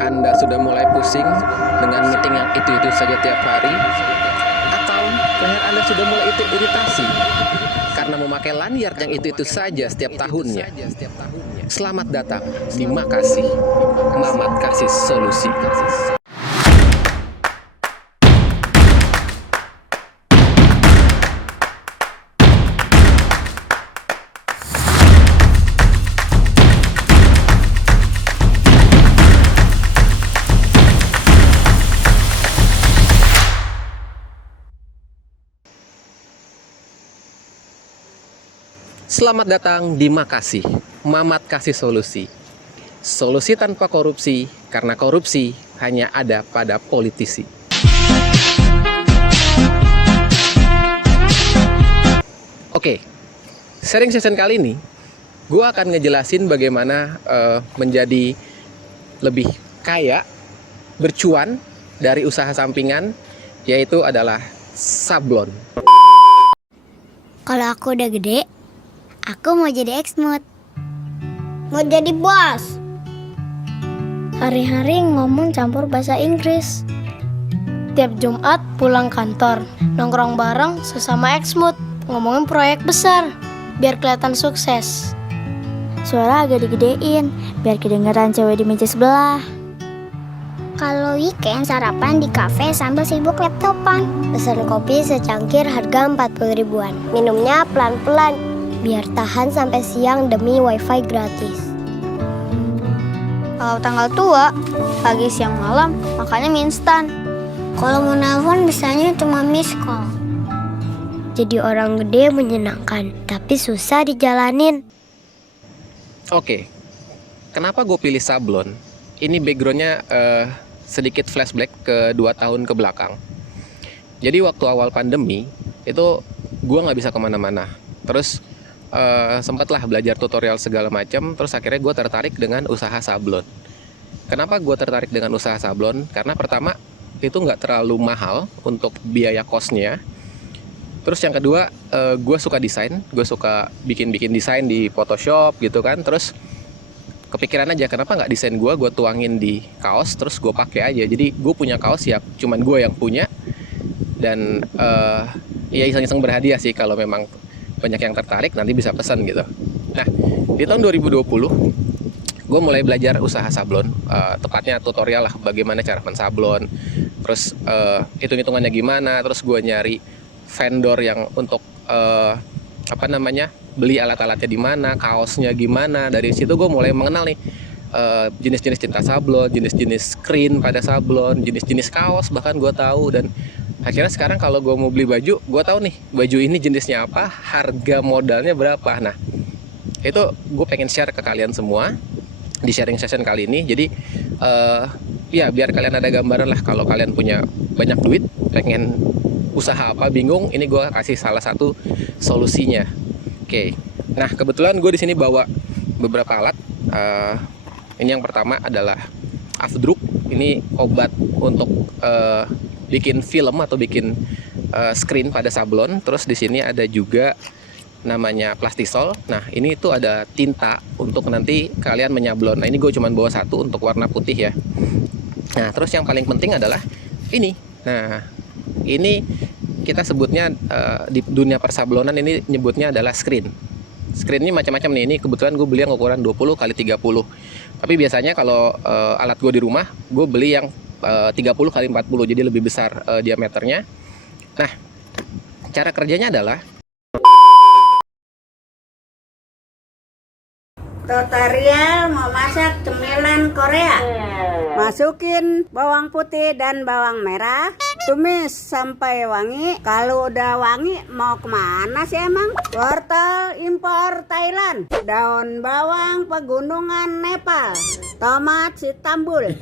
Anda sudah mulai pusing dengan meeting yang itu-itu saja tiap hari? Atau leher Anda sudah mulai iritasi karena memakai lanyard yang itu-itu saja setiap tahunnya? Selamat datang di Makasih, Mamat kasih solusi. Selamat datang di Makasih, Mamat kasih solusi. Solusi tanpa korupsi, karena korupsi hanya ada pada politisi. Oke, sharing session kali ini, gue akan ngejelasin bagaimana menjadi lebih kaya, bercuan dari usaha sampingan, yaitu adalah sablon. Kalau aku udah gede, aku mau jadi Exmut. Mau jadi bos. Hari-hari ngomong campur bahasa Inggris. Tiap Jumat pulang kantor, nongkrong bareng sesama Exmut, ngomongin proyek besar, biar kelihatan sukses. Suara agak digedein, biar kedengeran cewek di meja sebelah. Kalau weekend sarapan di kafe sambil sibuk laptopan. Pesan kopi secangkir harga 40 ribuan. Minumnya pelan-pelan, biar tahan sampai siang demi wifi gratis. Kalau tanggal tua, pagi siang malam, makanya mie instan. Kalau mau nelfon bisanya cuma miss call. Jadi orang gede menyenangkan, tapi susah dijalanin. Oke, kenapa gue pilih sablon? Ini backgroundnya sedikit flashback ke 2 tahun ke belakang. Jadi waktu awal pandemi, itu gue nggak bisa kemana-mana. Terus sempatlah belajar tutorial segala macam. Terus akhirnya gue tertarik dengan usaha sablon. Kenapa gue tertarik dengan usaha sablon? Karena pertama, itu nggak terlalu mahal untuk biaya kosnya. Terus yang kedua, gue suka desain. Gue suka bikin desain di Photoshop gitu kan. Terus kepikiran aja kenapa nggak desain gue tuangin di kaos, terus gue pakai aja. Jadi gue punya kaos ya cuman gue yang punya. Dan ya iseng-iseng berhadiah sih, kalau memang banyak yang tertarik nanti bisa pesan gitu. Nah, di tahun 2020 gue mulai belajar usaha sablon, tepatnya tutorial lah bagaimana cara mensablon. Terus hitung-hitungannya gimana, terus gue nyari vendor yang untuk beli alat-alatnya di mana, kaosnya gimana. Dari situ gue mulai mengenal nih jenis-jenis tinta sablon, jenis-jenis screen pada sablon, jenis-jenis kaos bahkan gue tahu. Dan akhirnya sekarang kalau gue mau beli baju, gue tahu nih baju ini jenisnya apa, harga modalnya berapa. Nah, itu gue pengen share ke kalian semua di sharing session kali ini. Jadi ya biar kalian ada gambaran lah, kalau kalian punya banyak duit, pengen usaha apa, bingung, ini gue kasih salah satu solusinya. Oke, nah kebetulan gue di sini bawa beberapa alat. Ini yang pertama adalah Afdruk. Ini obat untuk bikin film atau bikin screen pada sablon. Terus di sini ada juga namanya Plastisol. Nah, ini tuh ada tinta untuk nanti kalian menyablon. Nah, ini gue cuma bawa satu untuk warna putih ya. Nah, terus yang paling penting adalah ini. Nah, ini kita sebutnya di dunia persablonan ini nyebutnya adalah screen. Screen ini macam-macam nih. Ini kebetulan gue beli yang ukuran 20 x 30. Tapi biasanya kalau alat gue di rumah, gue beli yang 30 x 40, jadi lebih besar diameternya. Nah, cara kerjanya adalah tutorial mau masak cemilan Korea. Masukin bawang putih dan bawang merah, tumis sampai wangi. Kalau udah wangi mau kemana sih emang? Wortel impor Thailand, daun bawang pegunungan Nepal, tomat Istanbul,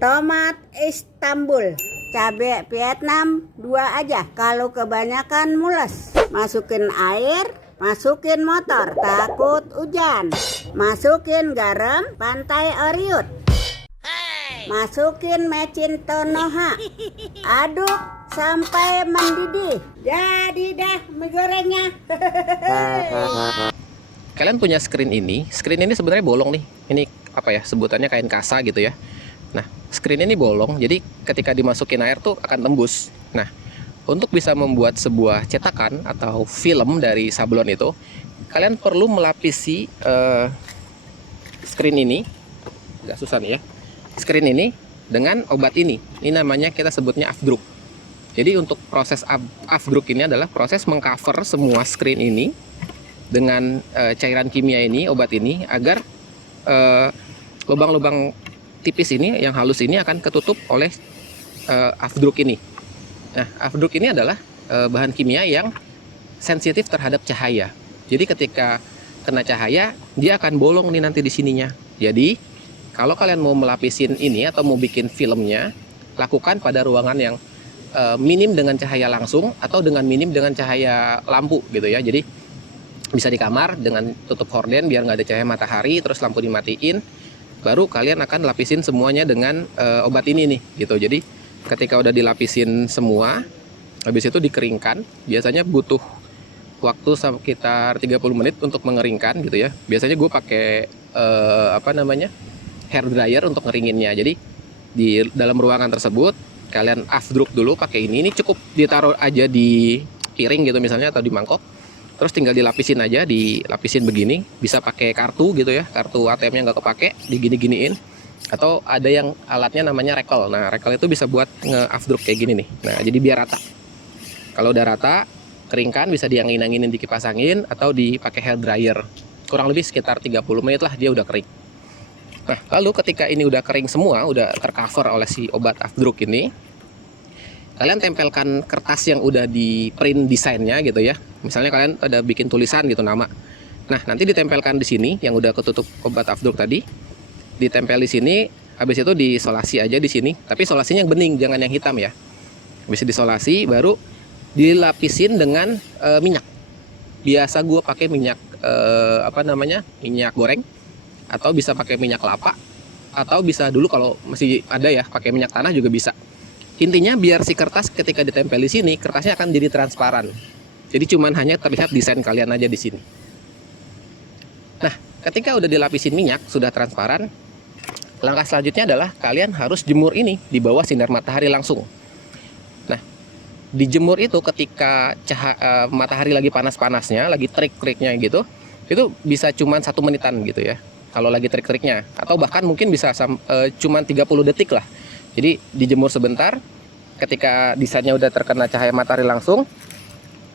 tomat Istanbul, cabai Vietnam 2 aja. Kalau kebanyakan mules. Masukin air, masukin motor, takut hujan. Masukin garam, pantai Oriut. Masukin mecin Tonoha. Aduk sampai mendidih. Jadi dah mie gorengnya. kalian punya screen ini sebenarnya bolong nih. Ini apa ya, sebutannya kain kasa gitu ya. Nah, screen ini bolong, jadi ketika dimasukin air tuh akan tembus. Nah, untuk bisa membuat sebuah cetakan atau film dari sablon itu, kalian perlu melapisi screen ini, agak susah nih ya, screen ini dengan obat ini. Ini namanya, kita sebutnya afdruk. Jadi untuk proses afdruk ini adalah proses mengcover semua screen ini dengan cairan kimia ini, obat ini, agar lubang-lubang tipis ini yang halus ini akan ketutup oleh afdruk ini. Nah, afdruk ini adalah bahan kimia yang sensitif terhadap cahaya. Jadi ketika kena cahaya, dia akan bolong nih nanti di sininya. Jadi kalau kalian mau melapisin ini atau mau bikin filmnya, lakukan pada ruangan yang minim dengan cahaya langsung atau dengan minim dengan cahaya lampu gitu ya. Jadi bisa di kamar dengan tutup horden biar nggak ada cahaya matahari, terus lampu dimatiin. Baru kalian akan lapisin semuanya dengan obat ini nih gitu. Jadi ketika udah dilapisin semua, habis itu dikeringkan. Biasanya butuh waktu sekitar 30 menit untuk mengeringkan gitu ya. Biasanya gue pakai hair dryer untuk ngeringinnya. Jadi di dalam ruangan tersebut kalian afdruk dulu pakai ini. Ini cukup ditaruh aja di piring gitu misalnya atau di mangkok. Terus tinggal dilapisin aja, dilapisin begini. Bisa pakai kartu gitu ya, kartu ATM-nya nggak kepake, digini-giniin. Atau ada yang alatnya namanya rekel. Nah, rekel itu bisa buat nge-afdruk kayak gini nih. Nah, jadi biar rata. Kalau udah rata, keringkan, bisa diangin-anginin di kipas angin atau dipakai hair dryer. Kurang lebih sekitar 30 menit lah dia udah kering. Nah, lalu ketika ini udah kering semua, udah tercover oleh si obat afdruk ini, kalian tempelkan kertas yang udah di print desainnya gitu ya. Misalnya kalian ada bikin tulisan gitu nama. Nah, nanti ditempelkan di sini yang udah ketutup obat afdruk tadi. Ditempel di sini, habis itu disolasi aja di sini. Tapi solasinya yang bening, jangan yang hitam ya. Habis disolasi, baru dilapisin dengan minyak. Biasa gue pakai minyak minyak goreng, atau bisa pakai minyak kelapa, atau bisa dulu kalau masih ada ya pakai minyak tanah juga bisa. Intinya biar si kertas ketika ditempel di sini, kertasnya akan jadi transparan. Jadi cuman hanya terlihat desain kalian aja di sini. Nah, ketika udah dilapisin minyak, sudah transparan, langkah selanjutnya adalah kalian harus jemur ini di bawah sinar matahari langsung. Nah, dijemur itu ketika matahari lagi panas-panasnya, lagi terik-teriknya gitu, itu bisa cuman 1 menitan gitu ya. Kalau lagi terik-teriknya, atau bahkan mungkin bisa cuman 30 detik lah. Jadi dijemur sebentar, ketika desainnya udah terkena cahaya matahari langsung,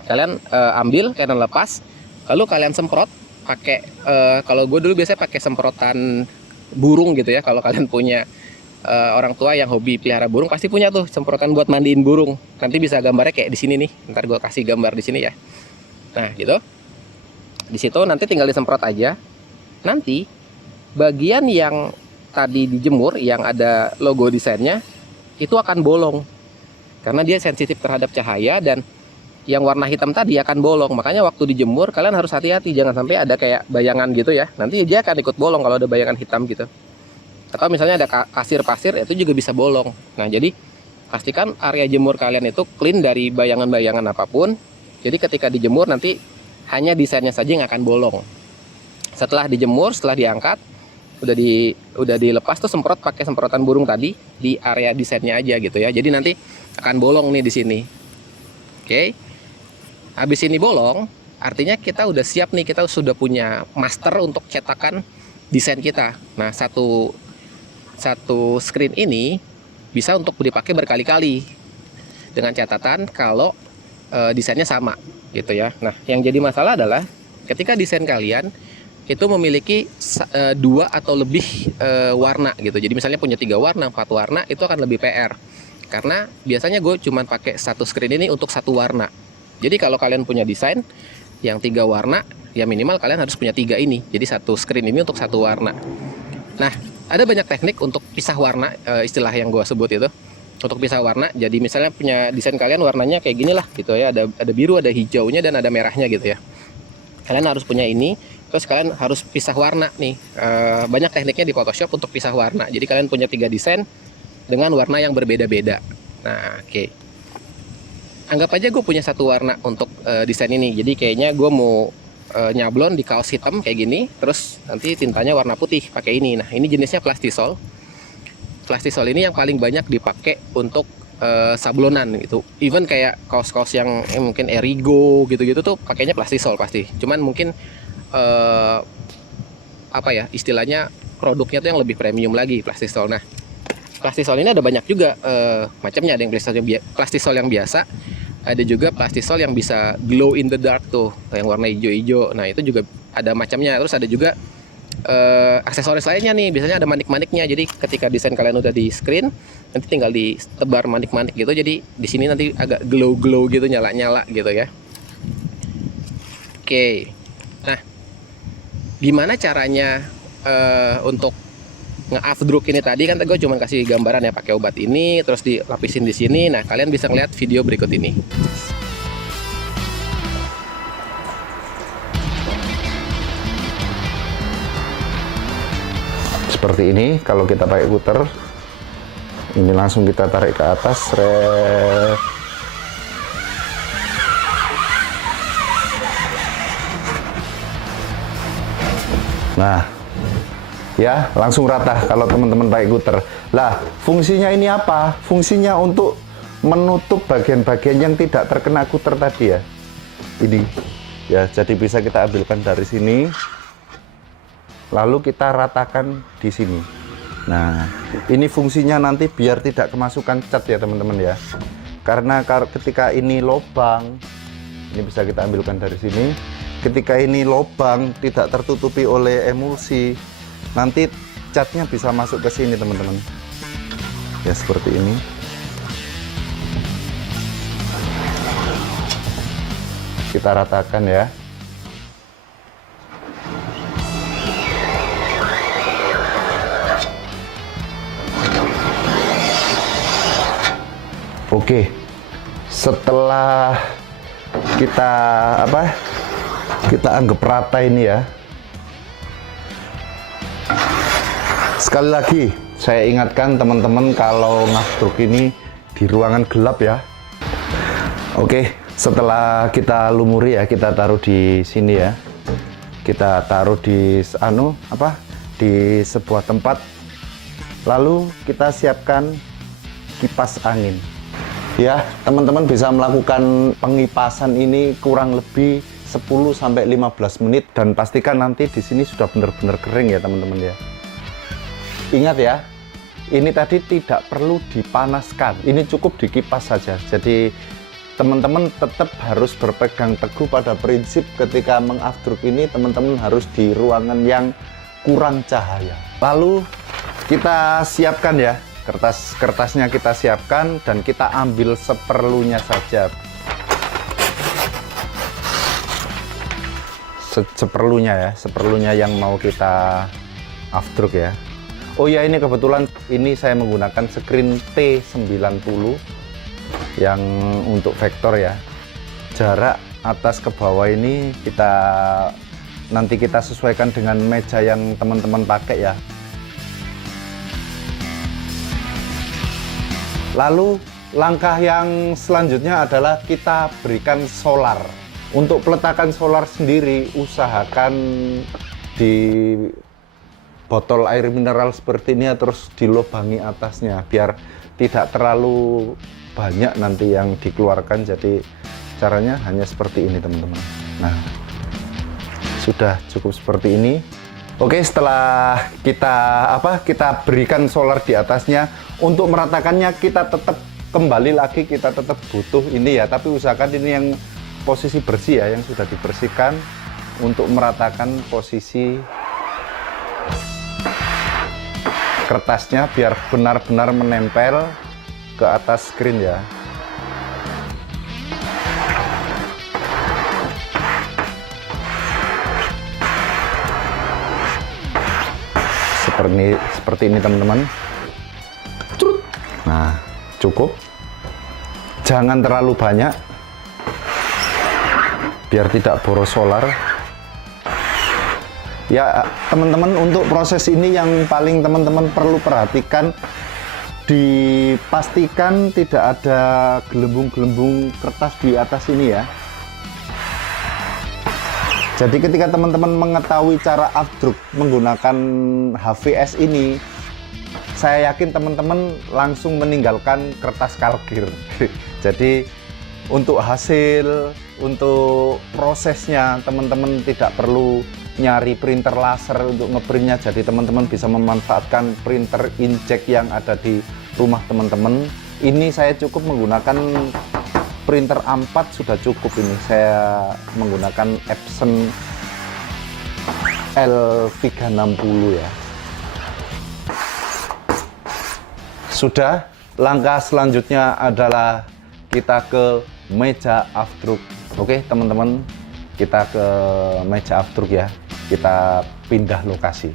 kalian ambil, kalian lepas, lalu kalian semprot pakai kalau gue dulu biasanya pakai semprotan burung gitu ya. Kalau kalian punya orang tua yang hobi pelihara burung, pasti punya tuh semprotan buat mandiin burung. Nanti bisa gambarnya kayak di sini nih. Ntar gue kasih gambar di sini ya. Nah, gitu. Di situ nanti tinggal disemprot aja. Nanti bagian yang tadi dijemur yang ada logo desainnya itu akan bolong karena dia sensitif terhadap cahaya, dan yang warna hitam tadi akan bolong. Makanya waktu dijemur kalian harus hati-hati, jangan sampai ada kayak bayangan gitu ya. Nanti dia akan ikut bolong kalau ada bayangan hitam gitu. Atau misalnya ada pasir-pasir, itu juga bisa bolong. Nah, jadi pastikan area jemur kalian itu clean dari bayangan-bayangan apapun. Jadi ketika dijemur nanti hanya desainnya saja yang akan bolong. Setelah dijemur, setelah diangkat, udah dilepas tuh, semprot pakai semprotan burung tadi di area desainnya aja gitu ya. Jadi nanti akan bolong nih di sini. Oke. Habis ini bolong, artinya kita udah siap nih, kita sudah punya master untuk cetakan desain kita. Nah, satu screen ini bisa untuk dipakai berkali-kali dengan catatan kalau desainnya sama gitu ya. Nah, yang jadi masalah adalah ketika desain kalian itu memiliki 2 atau lebih warna gitu. Jadi misalnya punya 3 warna, 4 warna, itu akan lebih PR. Karena biasanya gue cuma pakai satu screen ini untuk 1 warna. Jadi kalau kalian punya desain yang 3 warna, ya minimal kalian harus punya 3 ini. Jadi satu screen ini untuk 1 warna. Nah, ada banyak teknik untuk pisah warna, istilah yang gue sebut itu. Untuk pisah warna, jadi misalnya punya desain kalian warnanya kayak gini lah gitu ya. Ada biru, ada hijaunya, dan ada merahnya gitu ya. Kalian harus punya ini. Terus kalian harus pisah warna nih. Banyak tekniknya di Photoshop untuk pisah warna. Jadi kalian punya 3 desain dengan warna yang berbeda-beda. Nah, oke. Anggap aja gue punya 1 warna untuk desain ini. Jadi kayaknya gue mau nyablon di kaos hitam kayak gini, terus nanti tintanya warna putih pakai ini. Nah, ini jenisnya Plastisol. Plastisol ini yang paling banyak dipakai untuk sablonan gitu. Even kayak kaos-kaos yang mungkin Erigo gitu-gitu tuh pakainya Plastisol pasti. Cuman mungkin apa ya istilahnya, produknya tuh yang lebih premium lagi Plastisol. Nah, Plastisol ini ada banyak juga macamnya. Ada yang Plastisol yang biasa, ada juga Plastisol yang bisa glow in the dark tuh, yang warna hijau-hijau. Nah, itu juga ada macamnya. Terus ada juga aksesoris lainnya nih, biasanya ada manik-maniknya. Jadi ketika desain kalian udah di screen, nanti tinggal ditebar manik-manik gitu. Jadi di sini nanti agak glow-glow gitu, nyala-nyala gitu ya. Oke. Nah, gimana caranya untuk nge-afdruk ini tadi? Kan gue cuma kasih gambaran ya, pakai obat ini terus dilapisin di sini. Nah, kalian bisa ngeliat video berikut ini. Seperti ini kalau kita pakai cutter, ini langsung kita tarik ke atas, nah ya langsung rata kalau teman-teman pakai cutter. Lah, fungsinya ini apa? Fungsinya untuk menutup bagian-bagian yang tidak terkena cutter tadi ya. Ini ya, jadi bisa kita ambilkan dari sini, lalu kita ratakan di sini. Nah, ini fungsinya nanti biar tidak kemasukan cat ya teman-teman ya. Karena ketika ini lubang, ini bisa kita ambilkan dari sini. Ketika ini lubang tidak tertutupi oleh emulsi, nanti catnya bisa masuk ke sini teman-teman. Ya seperti ini. Kita ratakan ya. Oke, setelah kita anggap rata ini ya. Sekali lagi saya ingatkan teman-teman, kalau ngafdruk ini di ruangan gelap ya. Oke, setelah kita lumuri ya, kita taruh di sini ya. Kita taruh di di sebuah tempat. Lalu kita siapkan kipas angin. Ya, teman-teman bisa melakukan pengipasan ini kurang lebih 10-15 menit, dan pastikan nanti di sini sudah benar-benar kering ya teman-teman ya. Ingat ya, ini tadi tidak perlu dipanaskan, ini cukup dikipas saja. Jadi teman-teman tetap harus berpegang teguh pada prinsip ketika mengafdruk ini, teman-teman harus di ruangan yang kurang cahaya. Lalu kita siapkan ya, kertasnya kita siapkan dan kita ambil seperlunya saja. Seperlunya yang mau kita afdruk ya. Oh ya, ini kebetulan ini saya menggunakan screen T90 yang untuk vektor ya. Jarak atas ke bawah ini nanti kita sesuaikan dengan meja yang teman-teman pakai ya. Lalu langkah yang selanjutnya adalah kita berikan solar. Untuk peletakan solar sendiri, usahakan di botol air mineral seperti ini terus dilubangi atasnya biar tidak terlalu banyak nanti yang dikeluarkan. Jadi caranya hanya seperti ini teman-teman. Nah, sudah cukup seperti ini. Oke, setelah kita berikan solar di atasnya, untuk meratakannya kita tetap kembali lagi, kita tetap butuh ini ya, tapi usahakan ini yang posisi bersih ya, yang sudah dibersihkan, untuk meratakan posisi kertasnya biar benar-benar menempel ke atas screen ya. Seperti ini teman-teman. Nah, cukup. Jangan terlalu banyak biar tidak boros solar. Ya, teman-teman, untuk proses ini yang paling teman-teman perlu perhatikan, dipastikan tidak ada gelembung-gelembung kertas di atas ini ya. Jadi ketika teman-teman mengetahui cara afdruk menggunakan HVS ini, saya yakin teman-teman langsung meninggalkan kertas kalkir. Jadi untuk hasil, untuk prosesnya, teman-teman tidak perlu nyari printer laser untuk ngeprintnya. Jadi teman-teman bisa memanfaatkan printer inkjet yang ada di rumah teman-teman. Ini saya cukup menggunakan printer A4 sudah cukup ini. Saya menggunakan Epson L360 ya. Sudah, langkah selanjutnya adalah kita ke meja afdruk. Oke, teman-teman, kita ke meja afdruk ya. Kita pindah lokasi.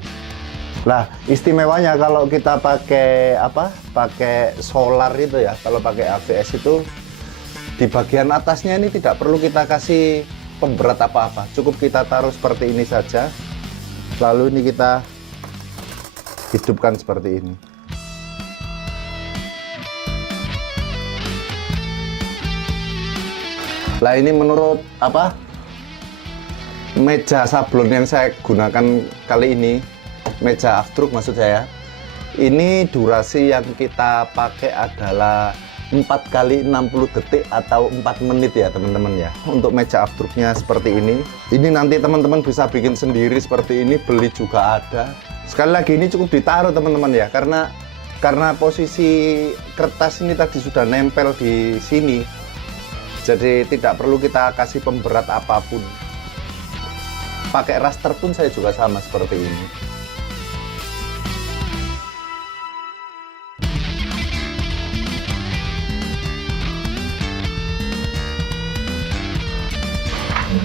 Nah, istimewanya kalau kita pakai apa? Pakai solar itu ya. Kalau pakai HVS itu di bagian atasnya ini tidak perlu kita kasih pemberat apa-apa. Cukup kita taruh seperti ini saja. Lalu ini kita hidupkan seperti ini. Nah, ini menurut apa? Meja sablon yang saya gunakan kali ini, meja afdruk maksud saya. Ini durasi yang kita pakai adalah 4 kali 60 detik atau 4 menit ya teman-teman ya. Untuk meja afdruknya seperti ini. Ini nanti teman-teman bisa bikin sendiri seperti ini, beli juga ada. Sekali lagi ini cukup ditaruh teman-teman ya, karena posisi kertas ini tadi sudah nempel di sini. Jadi tidak perlu kita kasih pemberat apapun. Pakai raster pun saya juga sama seperti ini.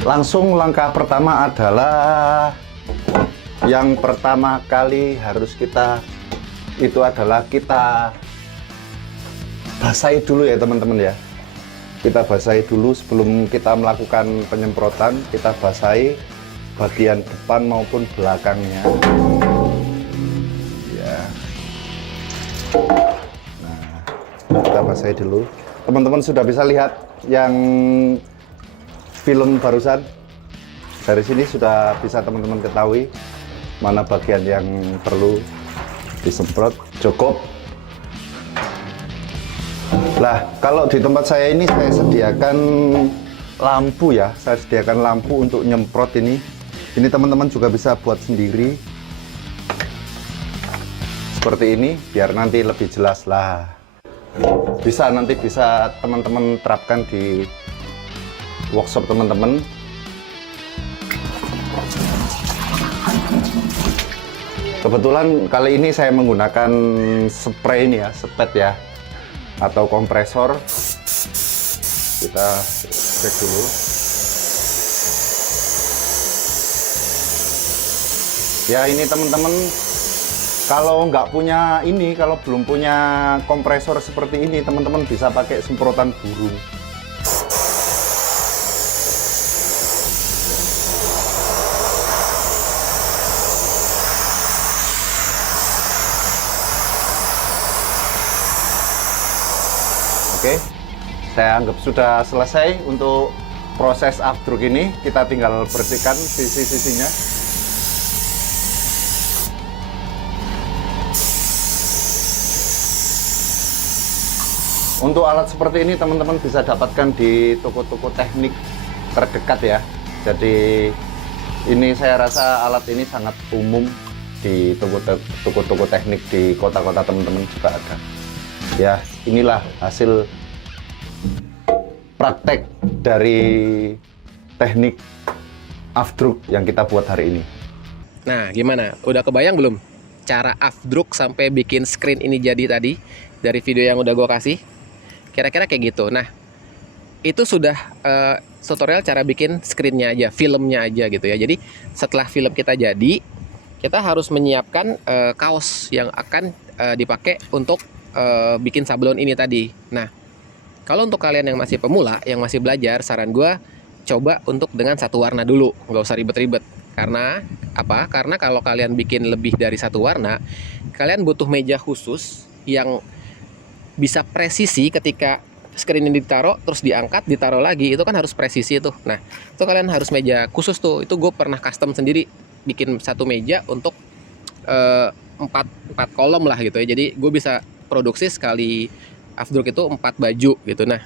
Langsung langkah pertama adalah yang pertama kali harus kita itu adalah kita basahi dulu ya teman-teman ya. Kita basahi dulu sebelum kita melakukan penyemprotan. Kita basahi bagian depan maupun belakangnya ya. Nah, kita basahi dulu. Teman-teman sudah bisa lihat yang film barusan. Dari sini sudah bisa teman-teman ketahui mana bagian yang perlu disemprot. Cukup. Lah, kalau di tempat saya ini saya sediakan lampu ya. Saya sediakan lampu untuk nyemprot ini. Ini teman-teman juga bisa buat sendiri. Seperti ini, biar nanti lebih jelas lah. Nanti bisa teman-teman terapkan di workshop teman-teman. Kebetulan kali ini saya menggunakan spray ini ya, spet ya, atau kompresor. Kita cek dulu. Ya ini teman-teman, kalau nggak punya ini, kalau belum punya kompresor seperti ini, teman-teman bisa pakai semprotan burung. Oke, saya anggap sudah selesai untuk proses afdruk ini. Kita tinggal bersihkan sisi-sisinya. Untuk alat seperti ini teman-teman bisa dapatkan di toko-toko teknik terdekat ya. Jadi ini saya rasa alat ini sangat umum di toko-toko teknik di kota-kota teman-teman juga ada. Ya, inilah hasil praktek dari teknik afdruk yang kita buat hari ini. Nah, gimana? Udah kebayang belum cara afdruk sampai bikin screen ini jadi tadi dari video yang udah gue kasih? Kira-kira kayak gitu. Nah, itu sudah tutorial cara bikin screennya aja, filmnya aja gitu ya. Jadi setelah film kita jadi, kita harus menyiapkan kaos yang akan dipakai untuk bikin sablon ini tadi. Nah, kalau untuk kalian yang masih pemula, yang masih belajar, saran gue coba untuk dengan satu warna dulu, nggak usah ribet-ribet. Karena apa? Karena kalau kalian bikin lebih dari satu warna, kalian butuh meja khusus yang bisa presisi ketika screen ini ditaruh terus diangkat ditaruh lagi, itu kan harus presisi tuh. Nah itu kalian harus meja khusus tuh. Itu gue pernah custom sendiri, bikin satu meja untuk 4 kolom lah gitu ya. Jadi gue bisa produksi sekali afdruk itu 4 baju gitu. Nah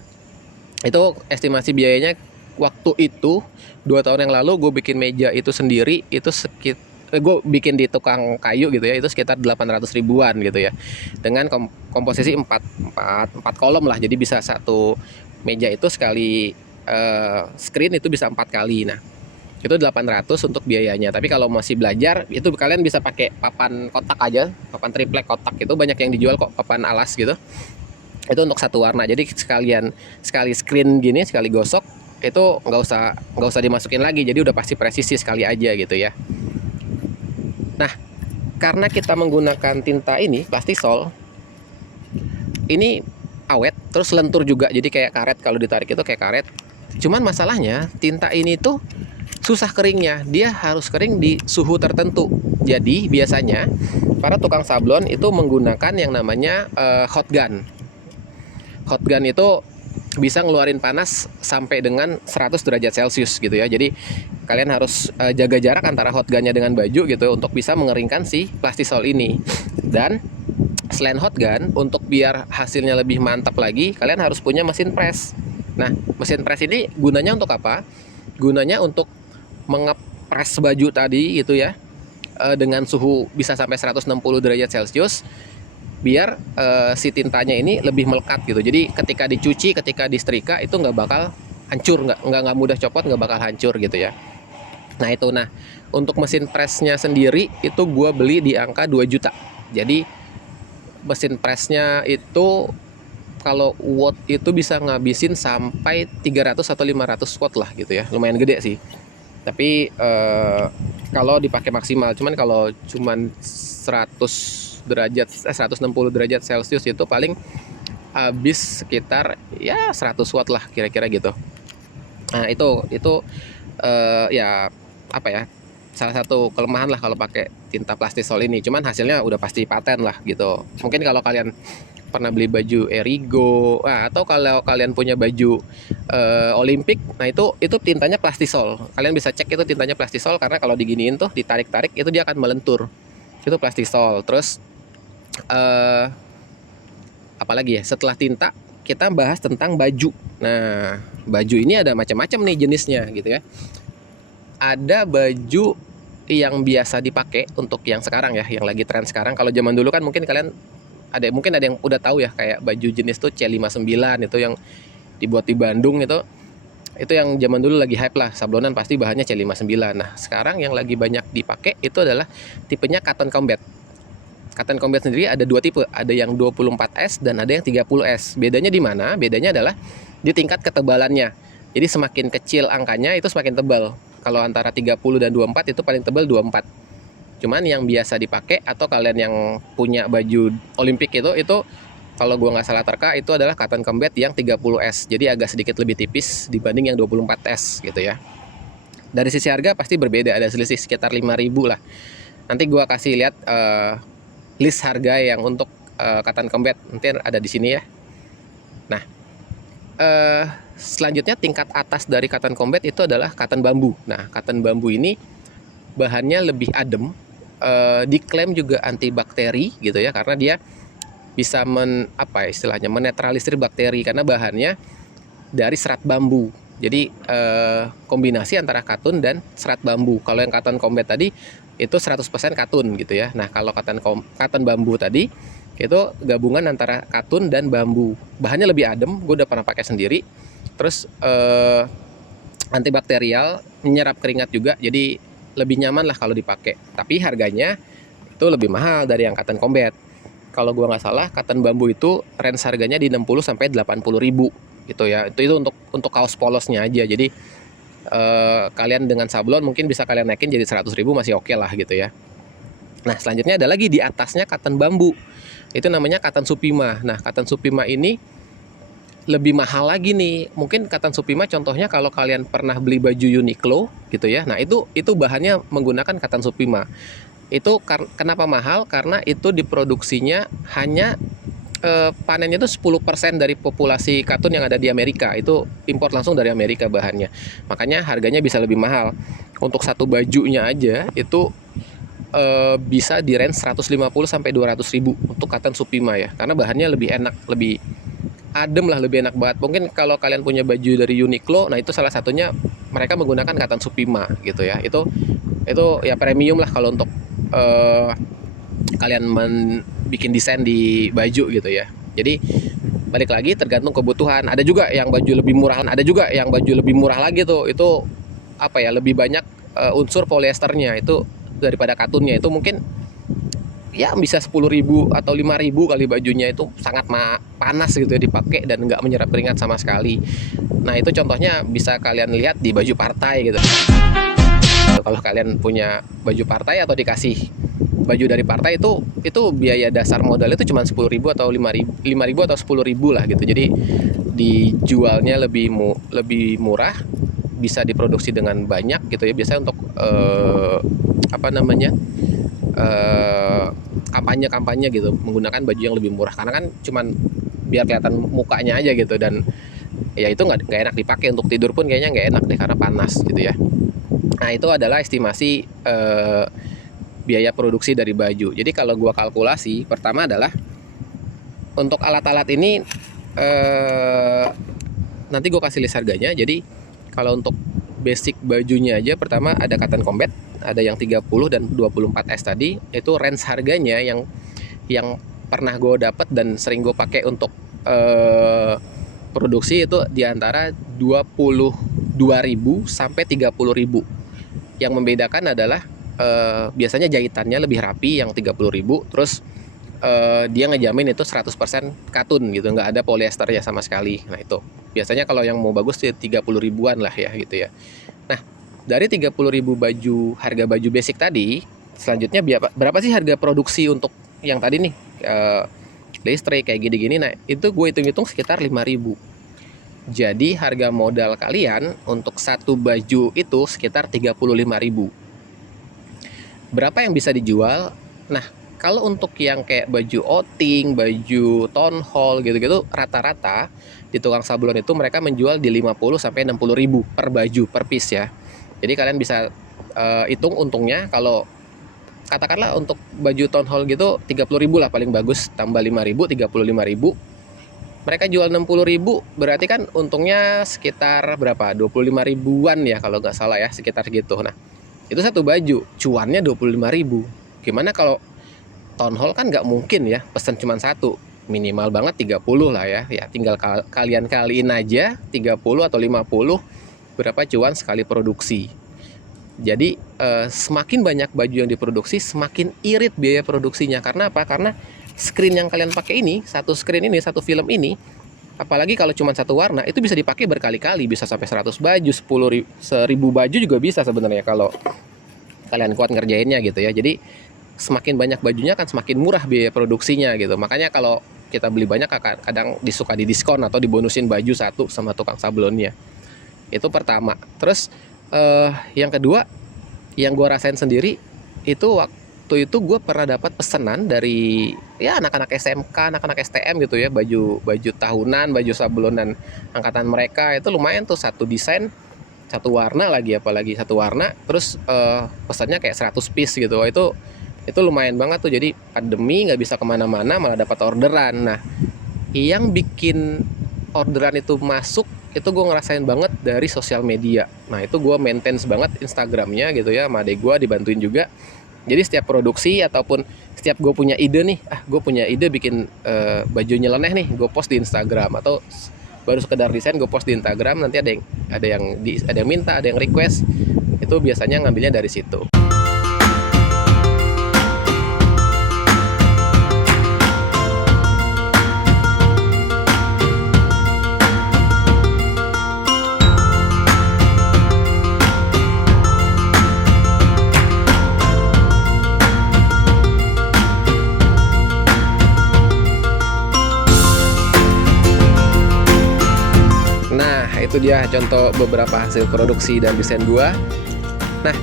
itu estimasi biayanya waktu itu 2 tahun yang lalu gue bikin meja itu sendiri itu gue bikin di tukang kayu gitu ya, itu sekitar 800 ribuan gitu ya, dengan komposisi 4 kolom lah. Jadi bisa satu meja itu sekali screen itu bisa 4 kali. Nah itu 800 untuk biayanya. Tapi kalau masih belajar itu kalian bisa pakai papan kotak aja, papan triplek kotak, itu banyak yang dijual kok, papan alas gitu. Itu untuk satu warna. Jadi sekali screen gini, sekali gosok itu nggak usah dimasukin lagi. Jadi udah pasti presisi sekali aja gitu ya. Nah karena kita menggunakan tinta ini Plastisol, ini awet terus lentur juga. Jadi kayak karet, kalau ditarik itu kayak karet. Cuman masalahnya tinta ini tuh susah keringnya, dia harus kering di suhu tertentu. Jadi biasanya para tukang sablon itu menggunakan yang namanya hot gun. Hot gun itu bisa ngeluarin panas sampai dengan 100 derajat Celcius gitu ya. Jadi kalian harus jaga jarak antara hot gunnya dengan baju gitu untuk bisa mengeringkan si Plastisol ini. Dan selain hot gun, untuk biar hasilnya lebih mantap lagi, kalian harus punya mesin press. Nah mesin press ini gunanya untuk apa? Gunanya untuk mengepres baju tadi gitu ya, dengan suhu bisa sampai 160 derajat Celcius, biar si tintanya ini lebih melekat gitu. Jadi ketika dicuci, ketika disetrika itu nggak bakal hancur, nggak mudah copot, nggak bakal hancur gitu ya. Nah itu, nah untuk mesin pressnya sendiri itu gua beli di angka 2 juta. Jadi mesin pressnya itu kalau watt itu bisa ngabisin sampai 300 atau 500 watt lah gitu ya, lumayan gede sih. Tapi kalau dipakai maksimal, cuman kalau cuman 160 derajat Celcius itu paling habis sekitar ya 100 watt lah kira-kira gitu. Nah itu ya apa ya, salah satu kelemahan lah kalau pakai tinta Plastisol ini. Cuman hasilnya udah pasti paten lah gitu. Mungkin kalau kalian pernah beli baju Erigo, atau kalau kalian punya baju Olimpik, nah itu tintanya Plastisol. Kalian bisa cek itu tintanya Plastisol, karena kalau diginiin tuh ditarik-tarik itu dia akan melentur. Itu Plastisol. Terus apalagi ya, setelah tinta kita bahas tentang baju. Nah baju ini ada macam-macam nih jenisnya gitu ya. Ada baju yang biasa dipakai untuk yang sekarang ya, yang lagi tren sekarang. Kalau zaman dulu kan mungkin ada yang udah tahu ya, kayak baju jenis tuh C59 itu yang dibuat di Bandung, itu yang zaman dulu lagi hype lah, sablonan pasti bahannya C59. Nah sekarang yang lagi banyak dipakai itu adalah tipenya cotton combat. Cotton combat sendiri ada 2 tipe, ada yang 24S dan ada yang 30S. Bedanya di mana? Bedanya adalah di tingkat ketebalannya. Jadi semakin kecil angkanya itu semakin tebal. Kalau antara 30 dan 24 itu paling tebal 24. Cuman yang biasa dipakai atau kalian yang punya baju Olimpik itu kalau gua nggak salah terka, itu adalah cotton combat yang 30S. Jadi agak sedikit lebih tipis dibanding yang 24S gitu ya. Dari sisi harga pasti berbeda, ada selisih sekitar 5.000 lah. Nanti gua kasih lihat list harga yang untuk cotton combat, nanti ada di sini ya. Nah selanjutnya tingkat atas dari cotton combat itu adalah cotton bambu. Nah cotton bambu ini bahannya lebih adem, diklaim juga antibakteri gitu ya, karena dia bisa menetralisir bakteri karena bahannya dari serat bambu. Jadi kombinasi antara katun dan serat bambu. Kalau yang cotton combat tadi itu 100% katun gitu ya. Nah kalau cotton bambu tadi itu gabungan antara katun dan bambu. Bahannya lebih adem, gue udah pernah pakai sendiri. Terus antibakterial, menyerap keringat juga, jadi lebih nyaman lah kalau dipakai. Tapi harganya itu lebih mahal dari yang cotton combat. Kalau gua nggak salah, cotton bambu itu range harganya di 60 sampai 80 ribu gitu ya. Itu untuk kaos polosnya aja. Jadi kalian dengan sablon mungkin bisa kalian naikin jadi 100 ribu, masih oke lah gitu ya. Nah selanjutnya ada lagi di atasnya cotton bambu. Itu namanya cotton supima. Nah cotton supima ini lebih mahal lagi nih. Mungkin cotton supima contohnya kalau kalian pernah beli baju Uniqlo gitu ya. Nah itu bahannya menggunakan cotton supima. Itu kenapa mahal? Karena itu diproduksinya hanya panennya itu 10% dari populasi katun yang ada di Amerika. Itu import langsung dari Amerika bahannya. Makanya harganya bisa lebih mahal. Untuk satu bajunya aja itu bisa di range 150 sampai 200 ribu untuk katun Supima ya. Karena bahannya lebih enak, lebih adem lah, lebih enak banget. Mungkin kalau kalian punya baju dari Uniqlo, nah itu salah satunya mereka menggunakan katun Supima gitu ya. Itu ya premium lah kalau untuk kalian bikin desain di baju gitu ya. Jadi balik lagi tergantung kebutuhan. Ada juga yang baju lebih murah, ada juga yang baju lebih murah lagi tuh. Itu apa ya, lebih banyak unsur polyesternya itu daripada katunnya. Itu mungkin ya bisa 10.000 atau 5.000 kali bajunya, itu sangat panas gitu ya dipakai dan nggak menyerap keringat sama sekali. Nah itu contohnya bisa kalian lihat di baju partai gitu. Kalau kalian punya baju partai atau dikasih baju dari partai, itu biaya dasar modal itu cuma 10.000 atau 5.000 atau 10.000 lah gitu. Jadi dijualnya lebih murah, bisa diproduksi dengan banyak gitu ya. Biasanya untuk kampanye gitu menggunakan baju yang lebih murah, karena kan cuman biar kelihatan mukanya aja gitu, dan ya itu nggak enak dipakai. Untuk tidur pun kayaknya nggak enak deh karena panas gitu ya. Nah itu adalah estimasi biaya produksi dari baju. Jadi kalau gua kalkulasi, pertama adalah untuk alat-alat ini nanti gua kasih list harganya. Jadi kalau untuk basic bajunya aja, pertama ada cotton combat, ada yang 30 dan 24S tadi. Itu range harganya yang pernah gue dapet dan sering gue pakai untuk produksi itu di antara 22.000 sampai 30.000. Yang membedakan adalah biasanya jahitannya lebih rapi yang 30.000, terus dia ngejamin itu 100% katun gitu, nggak ada polyesternya sama sekali. Nah itu biasanya kalau yang mau bagus ya 30 ribuan lah ya gitu ya. Nah dari 30.000 baju, harga baju basic tadi, selanjutnya berapa sih harga produksi untuk yang tadi nih listrik kayak gini-gini. Nah itu gue hitung-hitung sekitar 5.000. Jadi harga modal kalian untuk satu baju itu sekitar 35.000. Berapa yang bisa dijual? Nah kalau untuk yang kayak baju outing, baju town hall gitu-gitu, rata-rata di tukang sablon itu mereka menjual di 50 sampai 60.000 per baju, per piece ya. Jadi kalian bisa hitung untungnya. Kalau katakanlah untuk baju town hall gitu 30.000 lah paling bagus, tambah 5.000, 35.000. Mereka jual 60.000, berarti kan untungnya sekitar berapa? 25 ribuan ya kalau nggak salah ya, sekitar gitu. Nah itu satu baju, cuannya 25.000. Gimana kalau town hall? Kan nggak mungkin ya pesan cuma satu, minimal banget 30 lah ya. Ya tinggal kalian kaliin aja 30 atau 50 berapa cuan sekali produksi. Jadi semakin banyak baju yang diproduksi, semakin irit biaya produksinya. Karena apa? Karena screen yang kalian pakai ini, satu screen ini, satu film ini, apalagi kalau cuma satu warna, itu bisa dipakai berkali-kali, bisa sampai 100 baju, 10.000 baju juga bisa sebenarnya kalau kalian kuat ngerjainnya gitu ya. Jadi semakin banyak bajunya kan semakin murah biaya produksinya gitu. Makanya kalau kita beli banyak kadang disuka di diskon atau dibonusin baju satu sama tukang sablonnya. Itu pertama. Terus yang kedua, yang gue rasain sendiri itu waktu itu gue pernah dapat pesanan dari ya anak-anak SMK, anak-anak STM gitu ya, baju tahunan, baju sablonan angkatan mereka. Itu lumayan tuh, satu desain, satu warna lagi, apalagi satu warna, terus pesannya kayak 100 piece gitu. Itu lumayan banget tuh. Jadi pandemi nggak bisa kemana-mana, malah dapat orderan. Nah yang bikin orderan itu masuk itu gue ngerasain banget dari sosial media. Nah itu gue maintain banget Instagramnya gitu ya, sama adek gue dibantuin juga. Jadi setiap produksi ataupun setiap gue punya ide nih, gue punya ide bikin baju nyeleneh nih, gue post di Instagram. Atau baru sekedar desain gue post di Instagram, nanti ada yang minta, ada yang request. Itu biasanya ngambilnya dari situ. Itu dia contoh beberapa hasil produksi dan desain gua. Nah,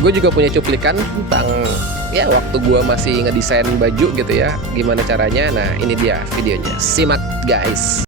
gue juga punya cuplikan tentang ya waktu gue masih ngedesain baju gitu ya, gimana caranya. Nah ini dia videonya, simak guys.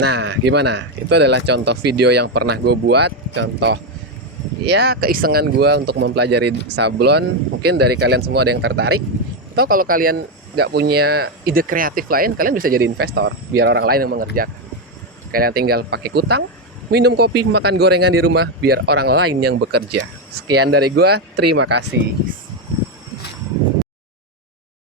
Nah, gimana? Itu adalah contoh video yang pernah gue buat, contoh ya keisengan gue untuk mempelajari sablon. Mungkin dari kalian semua ada yang tertarik. Atau kalau kalian nggak punya ide kreatif lain, kalian bisa jadi investor, biar orang lain yang mengerjakan. Kalian tinggal pakai kutang, minum kopi, makan gorengan di rumah, biar orang lain yang bekerja. Sekian dari gue, terima kasih.